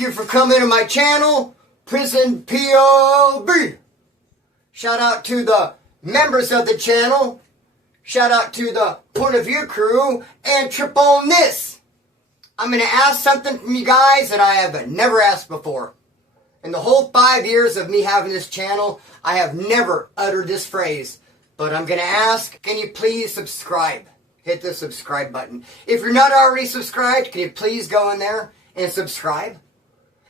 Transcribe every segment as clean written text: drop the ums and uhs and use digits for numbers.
Thank you for coming to my channel, Prison POV. Shout out to the members of the channel. Shout out to the Point of View crew and Trip on This. I'm going to ask something from you guys that I have never asked before. In the whole 5 years of me having this channel, I have never uttered this phrase. But I'm going to ask, can you please subscribe? Hit the subscribe button. If you're not already subscribed, can you please go in there and subscribe?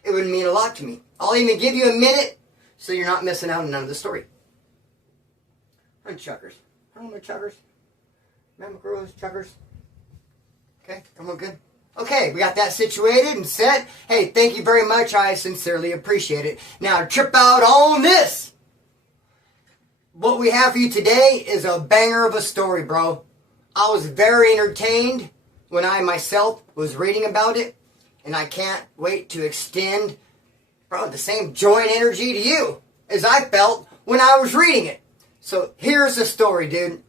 It would mean a lot to me. I'll even give you a minute so you're not missing out on none of the story. I'm chuckers. I'm chuckers. Mama girls, chuckers. Okay, everyone good? Okay, we got that situated and set. Hey, thank you very much. I sincerely appreciate it. Now, trip out on this. What we have for you today is a banger of a story, bro. I was very entertained when I myself was reading about it. And I can't wait to extend, bro, the same joy and energy to you as I felt when I was reading it. So here's the story, dude.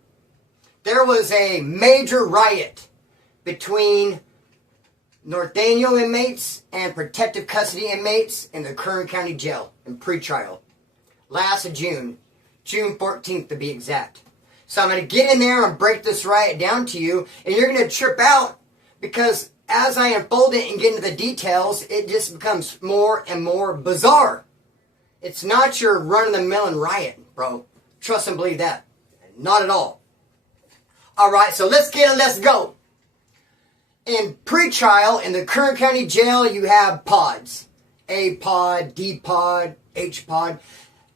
There was a major riot between Norteno inmates and protective custody inmates in the Kern County Jail in pre-trial. Last of June 14th to be exact. So I'm going to get in there and break this riot down to you, and you're going to trip out because as I unfold it and get into the details, it just becomes more and more bizarre. It's not your run-of-the-mill riot, bro. Trust and believe that. Not at all. Alright, so let's get it, let's go. In pre-trial, in the Kern County Jail, you have pods. A pod, D pod, H pod.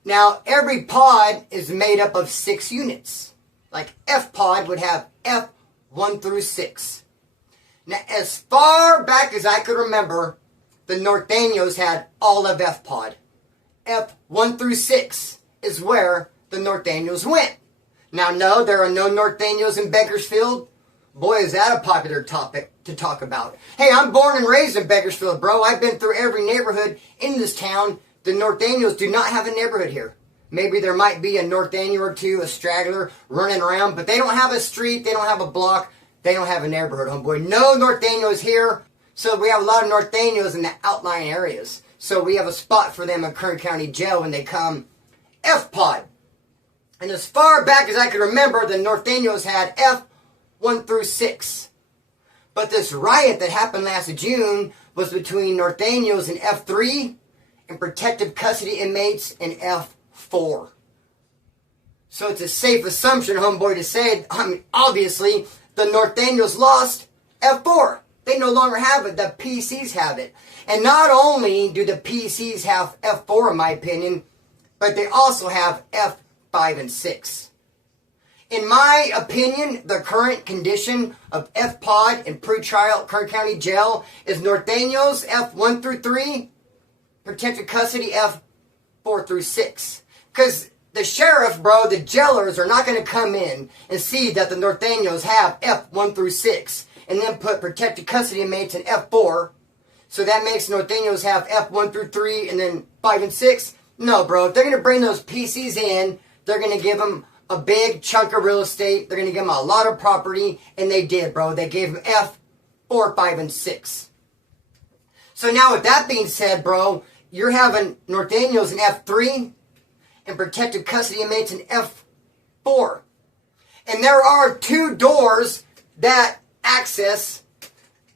Now, every pod is made up of 6 units. Like F pod would have F 1 through 6. Now, as far back as I could remember, the Nortenos had all of F pod. F 1 through 6 is where the Nortenos went. Now, no, there are no Nortenos in Bakersfield. Boy, is that a popular topic to talk about. Hey, I'm born and raised in Bakersfield, bro. I've been through every neighborhood in this town. The Nortenos do not have a neighborhood here. Maybe there might be a Norteno or two, a straggler running around, but they don't have a street, they don't have a block, they don't have a neighborhood, homeboy. No Nortenos here. So we have a lot of Nortenos in the outlying areas. So we have a spot for them in Kern County Jail when they come F pod. And as far back as I can remember, the Nortenos had F 1 through 6. But this riot that happened last June was between Nortenos in F3 and protective custody inmates in F4. So it's a safe assumption, homeboy, to say, obviously, the Nortenos lost F4. They no longer have it. The PCs have it. And not only do the PCs have F4, in my opinion, but they also have F5 and 6. In my opinion, the current condition of F-Pod in pre-trial Kern County Jail is Nortenos F1 through 3, protective custody F4 through 6. Because the sheriff, bro, the jailers are not going to come in and see that the Nortenos have F1 through 6 and then put protective custody inmates in F4. So that makes Nortenos have F1 through 3 and then 5 and 6. No, bro, if they're going to bring those PCs in, they're going to give them a big chunk of real estate. They're going to give them a lot of property. And they did, bro. They gave them F4, 5, and 6. So now with that being said, bro, you're having Nortenos in F3 and protective custody inmates in F4. And there are 2 doors that access,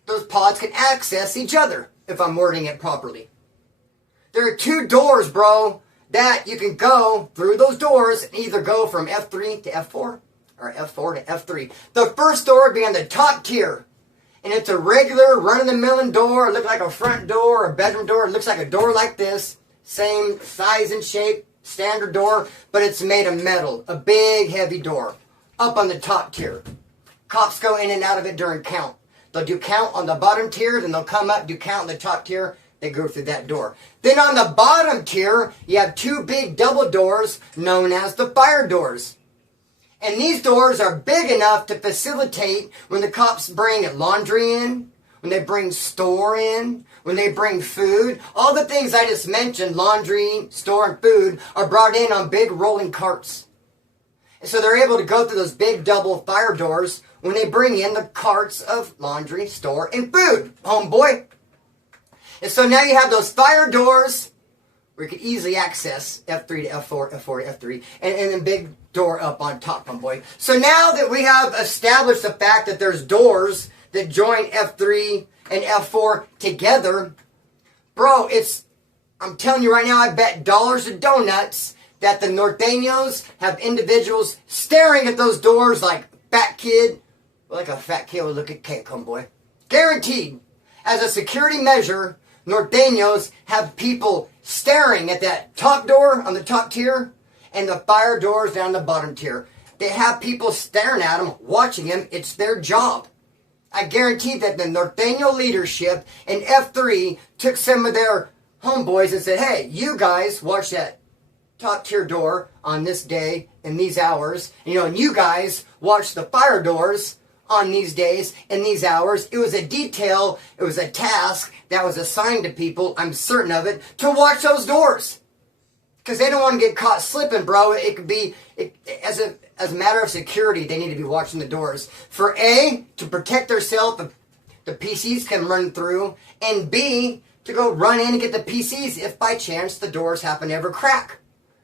those pods can access each other, if I'm wording it properly. There are 2 doors, bro, that you can go through those doors and either go from F3 to F4 or F4 to F3. The first door would be on the top tier. And it's a regular run-of-the-mill door. It looks like a front door or a bedroom door. It looks like a door like this. Same size and shape, standard door, but it's made of metal. A big, heavy door. Up on the top tier. Cops go in and out of it during count. They'll do count on the bottom tier, then they'll come up, do count on the top tier. They go through that door. Then on the bottom tier, you have 2 big double doors known as the fire doors. And these doors are big enough to facilitate when the cops bring laundry in, when they bring store in, when they bring food. All the things I just mentioned, laundry, store, and food, are brought in on big rolling carts. And so they're able to go through those big double fire doors when they bring in the carts of laundry, store, and food, homeboy. And so now you have those fire doors where you can easily access F3 to F4, F4 to F3, and then big door up on top, homeboy. So now that we have established the fact that there's doors that join F3 and F4 together, bro, I'm telling you right now, I bet dollars of donuts that the Nortenos have individuals staring at those doors like fat kid, like a fat kid would look at cake, homeboy. Guaranteed. As a security measure, Nortenos have people staring at that top door on the top tier and the fire doors down the bottom tier. They have people staring at them, watching them. It's their job. I guarantee that the Norteño leadership in F3 took some of their homeboys and said, hey, you guys watch that top tier door on this day in these hours. And you guys watch the fire doors on these days and these hours. It was a detail, it was a task that was assigned to people, I'm certain of it, to watch those doors. Because they don't want to get caught slipping, bro. It could be, as a matter of security, they need to be watching the doors. For A, to protect themselves if the PCs can run through, and B, to go run in and get the PCs if by chance the doors happen to ever crack.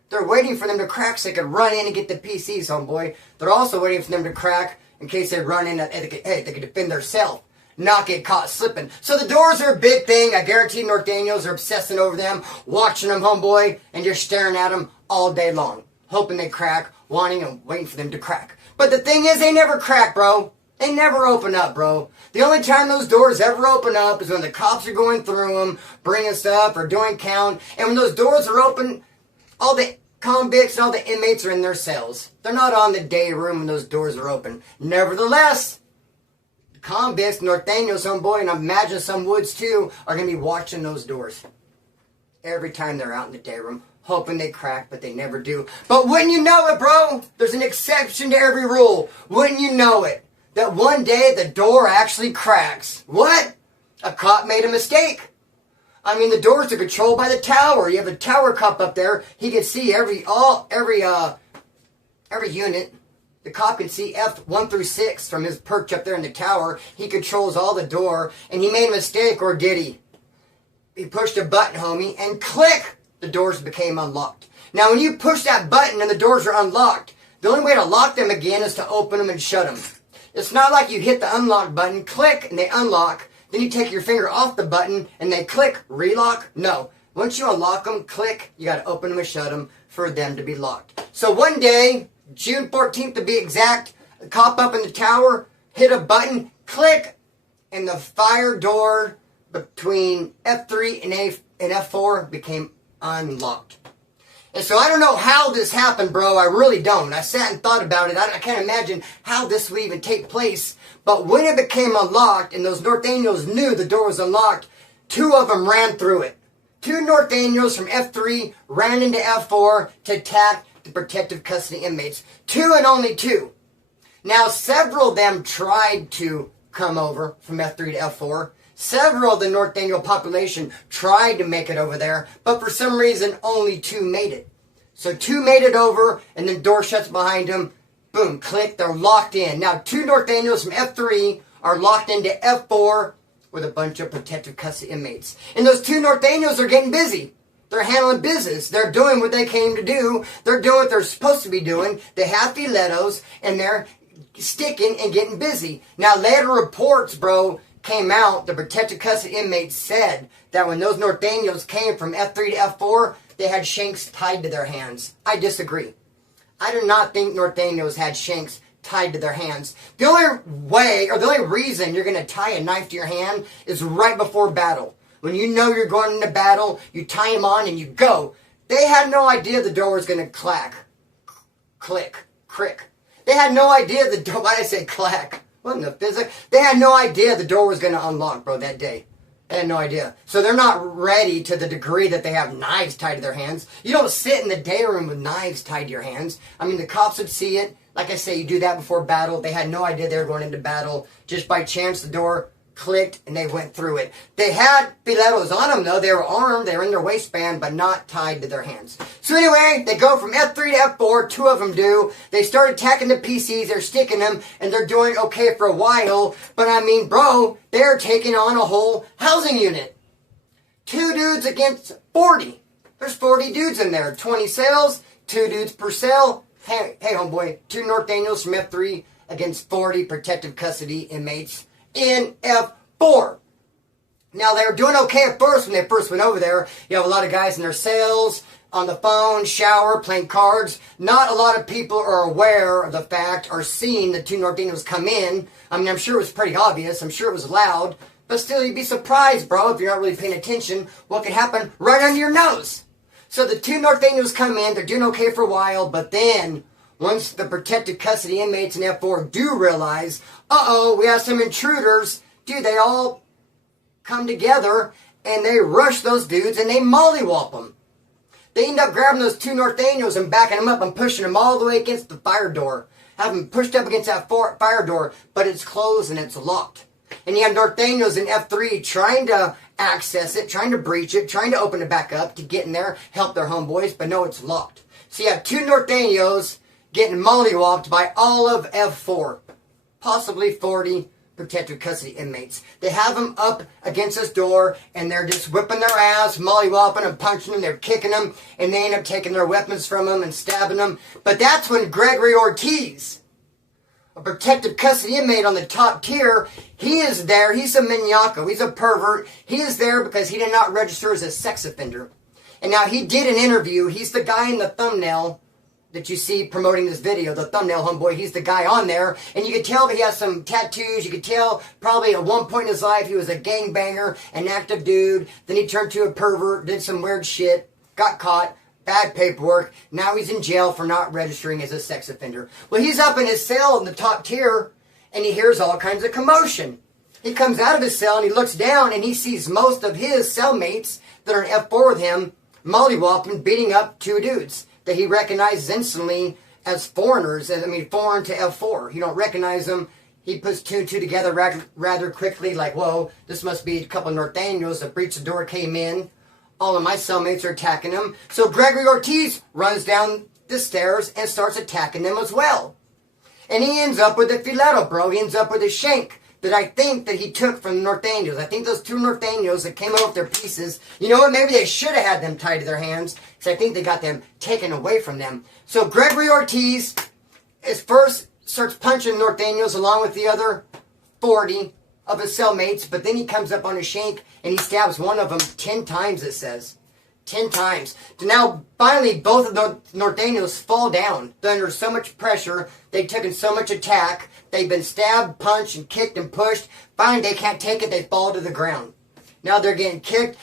They're waiting for them to crack so they can run in and get the PCs, homeboy. They're also waiting for them to crack in case they run in and they can defend themselves, not get caught slipping. So the doors are a big thing. I guarantee Norteños are obsessing over them, watching them, homeboy, and just staring at them all day long, hoping they crack, wanting and waiting for them to crack. But the thing is, they never crack, bro. They never open up, bro. The only time those doors ever open up is when the cops are going through them, bringing stuff or doing count. And when those doors are open, all the convicts and all the inmates are in their cells. They're not on the day room when those doors are open. Nevertheless, the convicts, Norteños, homeboy, and I imagine some Woods too, are going to be watching those doors every time they're out in the day room, hoping they crack, but they never do. But wouldn't you know it, bro? There's an exception to every rule. Wouldn't you know it? That one day the door actually cracks. What? A cop made a mistake. I mean, the doors are controlled by the tower. You have a tower cop up there. He can see every unit. The cop can see F1 through 6 from his perch up there in the tower. He controls all the door. And he made a mistake, or did he? He pushed a button, homie, and click! The doors became unlocked. Now, when you push that button and the doors are unlocked, the only way to lock them again is to open them and shut them. It's not like you hit the unlock button, click, and they unlock. Then you take your finger off the button and they click, relock. No. Once you unlock them, click, you got to open them and shut them for them to be locked. So one day, June 14th to be exact, a cop up in the tower hit a button, click, and the fire door between F3 and F4 became unlocked. And so I don't know how this happened, bro. I really don't. I sat and thought about it. I can't imagine how this would even take place. But when it became unlocked and those Norteños knew the door was unlocked, 2 of them ran through it. 2 Norteños from F3 ran into F4 to attack the protective custody inmates. 2 and only 2. Now, several of them tried to come over from F3 to F4. Several of the Norteño population tried to make it over there, but for some reason, only 2 made it. So 2 made it over, and then door shuts behind them. Boom, click, they're locked in. Now, 2 Norteños from F3 are locked into F4 with a bunch of protective custody inmates. And those 2 Norteños are getting busy. They're handling business. They're doing what they came to do. They're doing what they're supposed to be doing. They have filetos, and they're sticking and getting busy. Now, later reports, bro, came out, the protected custody inmates said that when those Norteños came from F3 to F4, they had shanks tied to their hands. I disagree. I do not think Norteños had shanks tied to their hands. The only way, or the only reason you're going to tie a knife to your hand is right before battle. When you know you're going into battle, you tie them on and you go. They had no idea the door was going to click, crick. They had no idea the door, why did I say clack? Wasn't the physics? They had no idea the door was going to unlock, bro, that day. They had no idea. So they're not ready to the degree that they have knives tied to their hands. You don't sit in the day room with knives tied to your hands. I mean, the cops would see it. Like I say, you do that before battle. They had no idea they were going into battle. Just by chance, the door clicked and they went through it. They had filetos on them, though. They were armed. They were in their waistband, but not tied to their hands. So anyway, they go from F3 to F4. 2 of them do. They start attacking the PCs. They're sticking them, and they're doing okay for a while. But I mean, bro, they're taking on a whole housing unit. 2 dudes against 40. There's 40 dudes in there. 20 cells, 2 dudes per cell. Hey homeboy, 2 Nortenos from F3 against 40 protective custody inmates in F4. Now, they were doing okay at first when they first went over there. You have a lot of guys in their cells, on the phone, shower, playing cards. Not a lot of people are aware of the fact or seeing the 2 Nortenos come in. I mean, I'm sure it was pretty obvious. I'm sure it was loud. But still, you'd be surprised, bro, if you're not really paying attention, what could happen right under your nose. So the 2 Nortenos come in. They're doing okay for a while. But then, once the protected custody inmates in F4 do realize, uh-oh, we have some intruders, dude, they all come together and they rush those dudes and they mollywop them. They end up grabbing those 2 Nortenos and backing them up and pushing them all the way against the fire door. Have them pushed up against that fire door, but it's closed and it's locked. And you have Nortenos in F3 trying to access it, trying to breach it, trying to open it back up to get in there, help their homeboys, but no, it's locked. So you have 2 Nortenos getting mollywopped by all of F4, possibly 40 protective custody inmates. They have them up against this door, and they're just whipping their ass, mollywopping and punching them, they're kicking them, and they end up taking their weapons from them and stabbing them. But that's when Gregory Ortiz, a protective custody inmate on the top tier, he is there. He's a maniaco. He's a pervert. He is there because he did not register as a sex offender. And now he did an interview. He's the guy in the thumbnail that you see promoting this video, the thumbnail homeboy. He's the guy on there, and you can tell that he has some tattoos. You can tell probably at one point in his life he was a gangbanger, an active dude. Then he turned to a pervert, did some weird shit, got caught, bad paperwork. Now he's in jail for not registering as a sex offender. Well, he's up in his cell in the top tier, and he hears all kinds of commotion. He comes out of his cell and he looks down and he sees most of his cellmates that are in F4 with him mollywopping, beating up 2 dudes that he recognizes instantly as foreigners. I mean, foreign to F4. You don't recognize them. He puts 2 and 2 together rather quickly, like, whoa, this must be a couple of Nortenos that breached the door, came in. All of my cellmates are attacking him. So Gregory Ortiz runs down the stairs and starts attacking them as well. And he ends up with a filetto, bro. He ends up with a shank that I think that he took from the Nortenos. I think those 2 Nortenos that came out with their pieces, you know what, maybe they should have had them tied to their hands, because I think they got them taken away from them. So Gregory Ortiz is first starts punching Nortenos along with the other 40 of his cellmates, but then he comes up on a shank and he stabs one of them 10 times, it says. 10 times. So now, finally, both of the Nortenos fall down. They're under so much pressure. They've taken so much attack. They've been stabbed, punched, and kicked and pushed. Finally, they can't take it. They fall to the ground. Now they're getting kicked.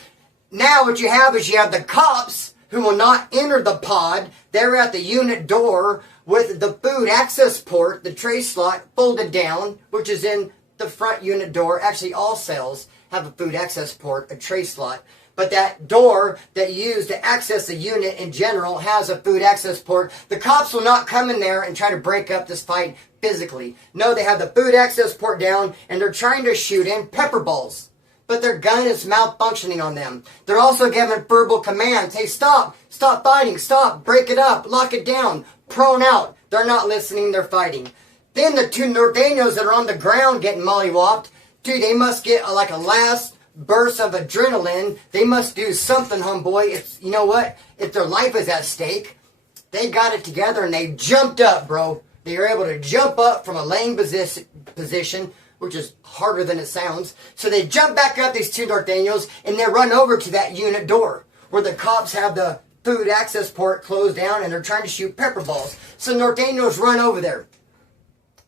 Now what you have is you have the cops who will not enter the pod. They're at the unit door with the food access port, the tray slot, folded down, which is in the front unit door. Actually, all cells have a food access port, a tray slot. But that door that you use to access the unit in general has a food access port. The cops will not come in there and try to break up this fight physically. No, they have the food access port down and they're trying to shoot in pepper balls. But their gun is malfunctioning on them. They're also giving verbal commands. Hey, stop, stop fighting, stop, break it up, lock it down, prone out. They're not listening, they're fighting. Then the 2 Nortenos that are on the ground getting mollywopped, dude, they must get like a last burst of adrenaline. They must do something, homeboy. It's, you know what? If their life is at stake, they got it together and they jumped up, bro. They were able to jump up from a laying position, which is harder than it sounds. So they jump back up, these 2 Nortenos, and they run over to that unit door where the cops have the food access port closed down and they're trying to shoot pepper balls. So Nortenos run over there.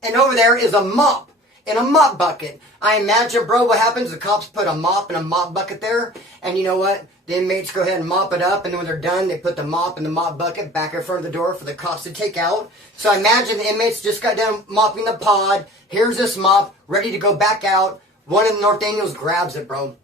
And over there is a mop. In a mop bucket. I imagine, bro, what happens? The cops put a mop in a mop bucket there. And you know what? The inmates go ahead and mop it up. And then when they're done, they put the mop in the mop bucket back in front of the door for the cops to take out. So I imagine the inmates just got done mopping the pod. Here's this mop, ready to go back out. One of the Nortenos grabs it, bro.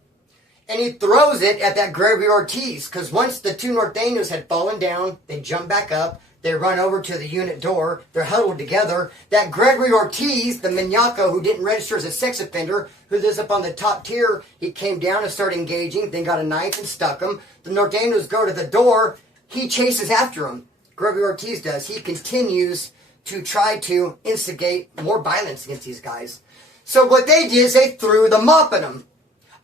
And he throws it at that Gregory Ortiz. Because once the 2 Nortenos had fallen down, they jump back up. They run over to the unit door. They're huddled together. That Gregory Ortiz, the maniaco who didn't register as a sex offender, who lives up on the top tier, he came down and started engaging. Then got a knife and stuck him. The Nortenos go to the door. He chases after him. Gregory Ortiz does. He continues to try to instigate more violence against these guys. So what they did is they threw the mop at him.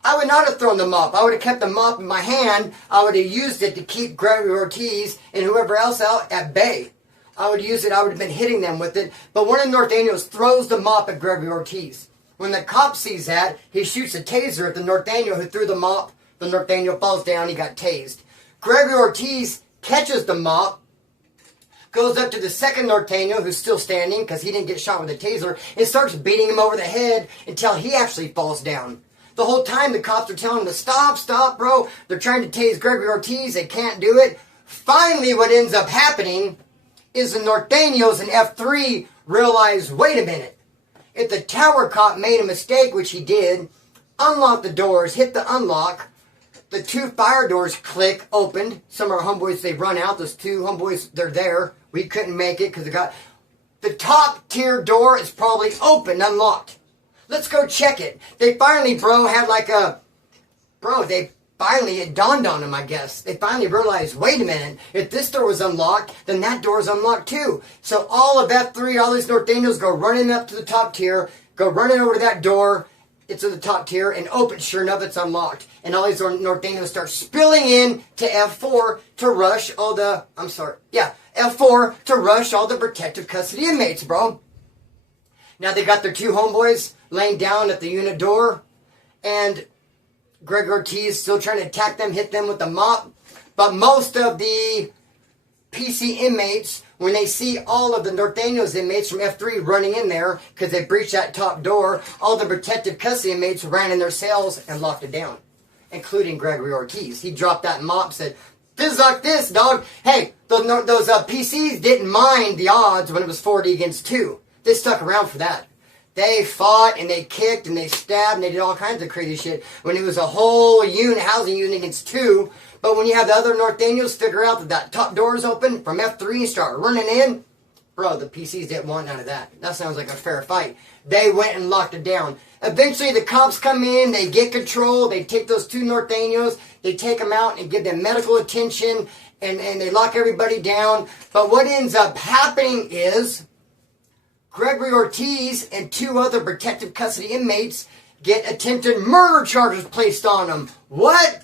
I would not have thrown the mop. I would have kept the mop in my hand. I would have used it to keep Gregory Ortiz and whoever else out at bay. I would use it. I would have been hitting them with it. But one of the Nortenos throws the mop at Gregory Ortiz. When the cop sees that, he shoots a taser at the Norteno who threw the mop. The Norteno falls down. He got tased. Gregory Ortiz catches the mop, goes up to the second Norteno who's still standing because he didn't get shot with a taser, and starts beating him over the head until he actually falls down. The whole time the cops are telling him to stop, bro. They're trying to tase Gregory Ortiz. They can't do it. Finally, what ends up happening is the Nortenos in F3 realize, wait a minute. If the tower cop made a mistake, which he did, unlock the doors, hit the unlock, the two fire doors click, opened. Some of our homeboys, they run out. Those two homeboys, they're there. We couldn't make it because it got... The top tier door is probably open, unlocked. Let's go check it. They finally, had like a... it dawned on them, I guess. They finally realized, wait a minute, if this door was unlocked, then that door is unlocked too. So all of F3, all these Nortenos go running up to the top tier, go running over to that door, it's at the top tier, and open, sure enough, it's unlocked. And all these Nortenos start spilling in to F4 to rush all the... F4 to rush all the protective custody inmates, bro. Now they got their two homeboys laying down at the unit door, and Greg Ortiz still trying to attack them, hit them with the mop. But most of the PC inmates, when they see all of the Nortenos inmates from F3 running in there, because they breached that top door, all the protective custody inmates ran in their cells and locked it down, including Gregory Ortiz. He dropped that mop, said, "This is like this, dog." Hey, those PCs didn't mind the odds when it was 40 against 2. They stuck around for that. They fought and they kicked and they stabbed and they did all kinds of crazy shit when it was a whole housing unit against 2. But when you have the other Nortenos figure out that that top door is open from F3 and start running in, bro, the PCs didn't want none of that. That sounds like a fair fight. They went and locked it down. Eventually the cops come in, they get control, they take those two Nortenos, they take them out and give them medical attention, and they lock everybody down. But what ends up happening is Gregory Ortiz and two other protective custody inmates get attempted murder charges placed on them. What?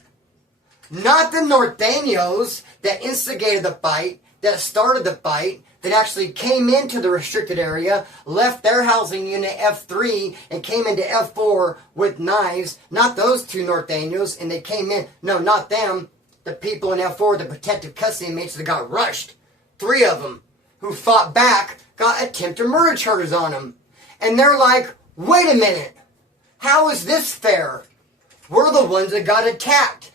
Not the Nortenos that instigated the fight, that started the fight, that actually came into the restricted area, left their housing unit F3 and came into F4 with knives. Not those two Nortenos, and they came in. No, not them. The people in F4, the protective custody inmates that got rushed. 3 of them who fought back got attempted murder charges on them. And they're like, wait a minute. How is this fair? We're the ones that got attacked.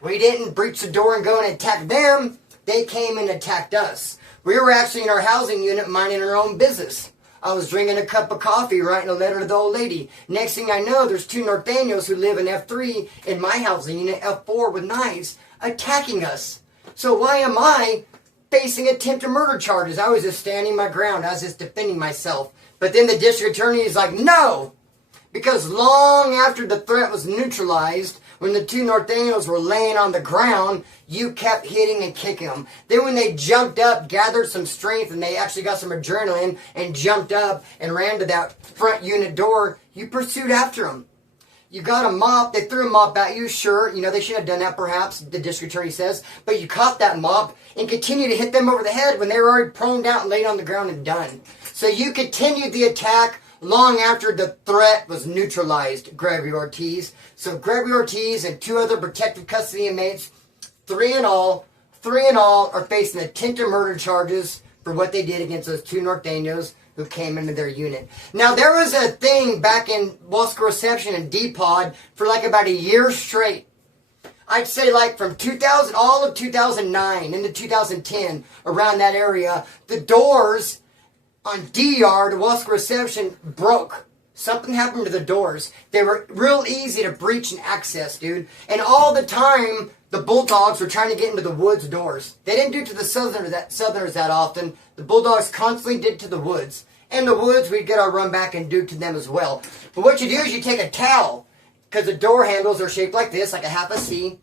We didn't breach the door and go and attack them. They came and attacked us. We were actually in our housing unit minding our own business. I was drinking a cup of coffee, writing a letter to the old lady. Next thing I know, there's 2 Nortenos who live in F3 in my housing unit, F4, with knives, attacking us. So why am I facing attempted murder charges? I was just standing my ground. I was just defending myself. But then the district attorney is like, no! Because long after the threat was neutralized, when the 2 Nortenos were laying on the ground, you kept hitting and kicking them. Then when they jumped up, gathered some strength, and they actually got some adrenaline and jumped up and ran to that front unit door, you pursued after them. You got a mop. They threw a mop at you, sure. You know, they should have done that perhaps, the district attorney says. But you caught that mop and continued to hit them over the head when they were already proned out and laid on the ground and done. So you continued the attack long after the threat was neutralized, Gregory Ortiz. So Gregory Ortiz and 2 other protective custody inmates, 3 in all, are facing attempted murder charges for what they did against those 2 Nortenos who came into their unit. Now, there was a thing back in Wasco Reception and D-Pod for like about a year straight. I'd say like from 2000, all of 2009 into 2010, around that area, the doors on D-Yard, Wasco Reception, broke. Something happened to the doors. They were real easy to breach and access, dude. And all the time, the Bulldogs were trying to get into the woods doors. They didn't do it to the Southerners that often. The Bulldogs constantly did to the woods. And the woods, we'd get our run back and do to them as well. But what you do is you take a towel, because the door handles are shaped like this, like a half a C.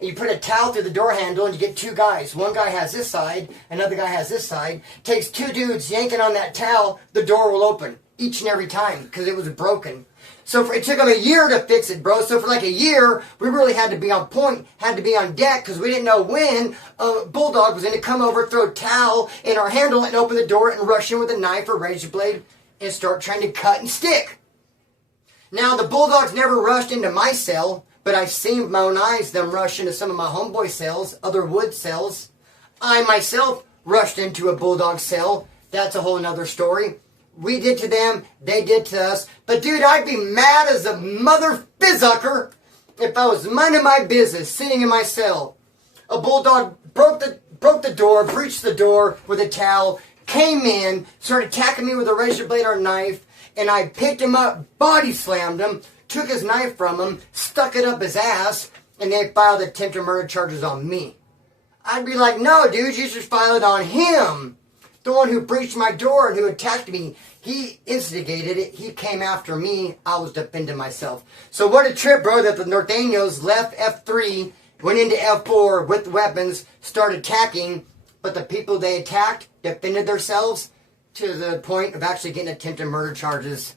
And you put a towel through the door handle and you get 2 guys. One guy has this side, another guy has this side. Takes 2 dudes yanking on that towel, the door will open. each and every time because it was broken. So it took them a year to fix it, bro. So for like a year, we really had to be on point, had to be on deck because we didn't know when a bulldog was going to come over, throw a towel in our handle and open the door and rush in with a knife or razor blade and start trying to cut and stick. Now, the bulldogs never rushed into my cell, but I've seen with my own eyes them rush into some of my homeboy cells, other wood cells. I myself rushed into a bulldog cell. That's a whole nother story. We did to them, they did to us. But dude, I'd be mad as a mother fizzucker if I was minding my business, sitting in my cell. A bulldog broke the door, breached the door with a towel, came in, started attacking me with a razor blade or knife, and I picked him up, body slammed him, took his knife from him, stuck it up his ass, and they filed attempted murder charges on me. I'd be like, no, dude, you should file it on him. The one who breached my door and who attacked me, he instigated it. He came after me. I was defending myself. So what a trip, bro, that the Nortenos left F3, went into F4 with weapons, started attacking, but the people they attacked defended themselves to the point of actually getting attempted murder charges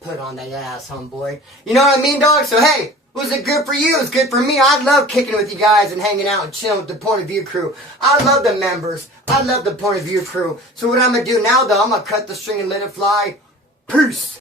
put on their ass, homeboy. You know what I mean, dog? So, hey, was it good for you? It was good for me. I love kicking with you guys and hanging out and chilling with the Point of View crew. I love the members. I love the Point of View crew. So what I'm going to do now, though, I'm going to cut the string and let it fly. Peace.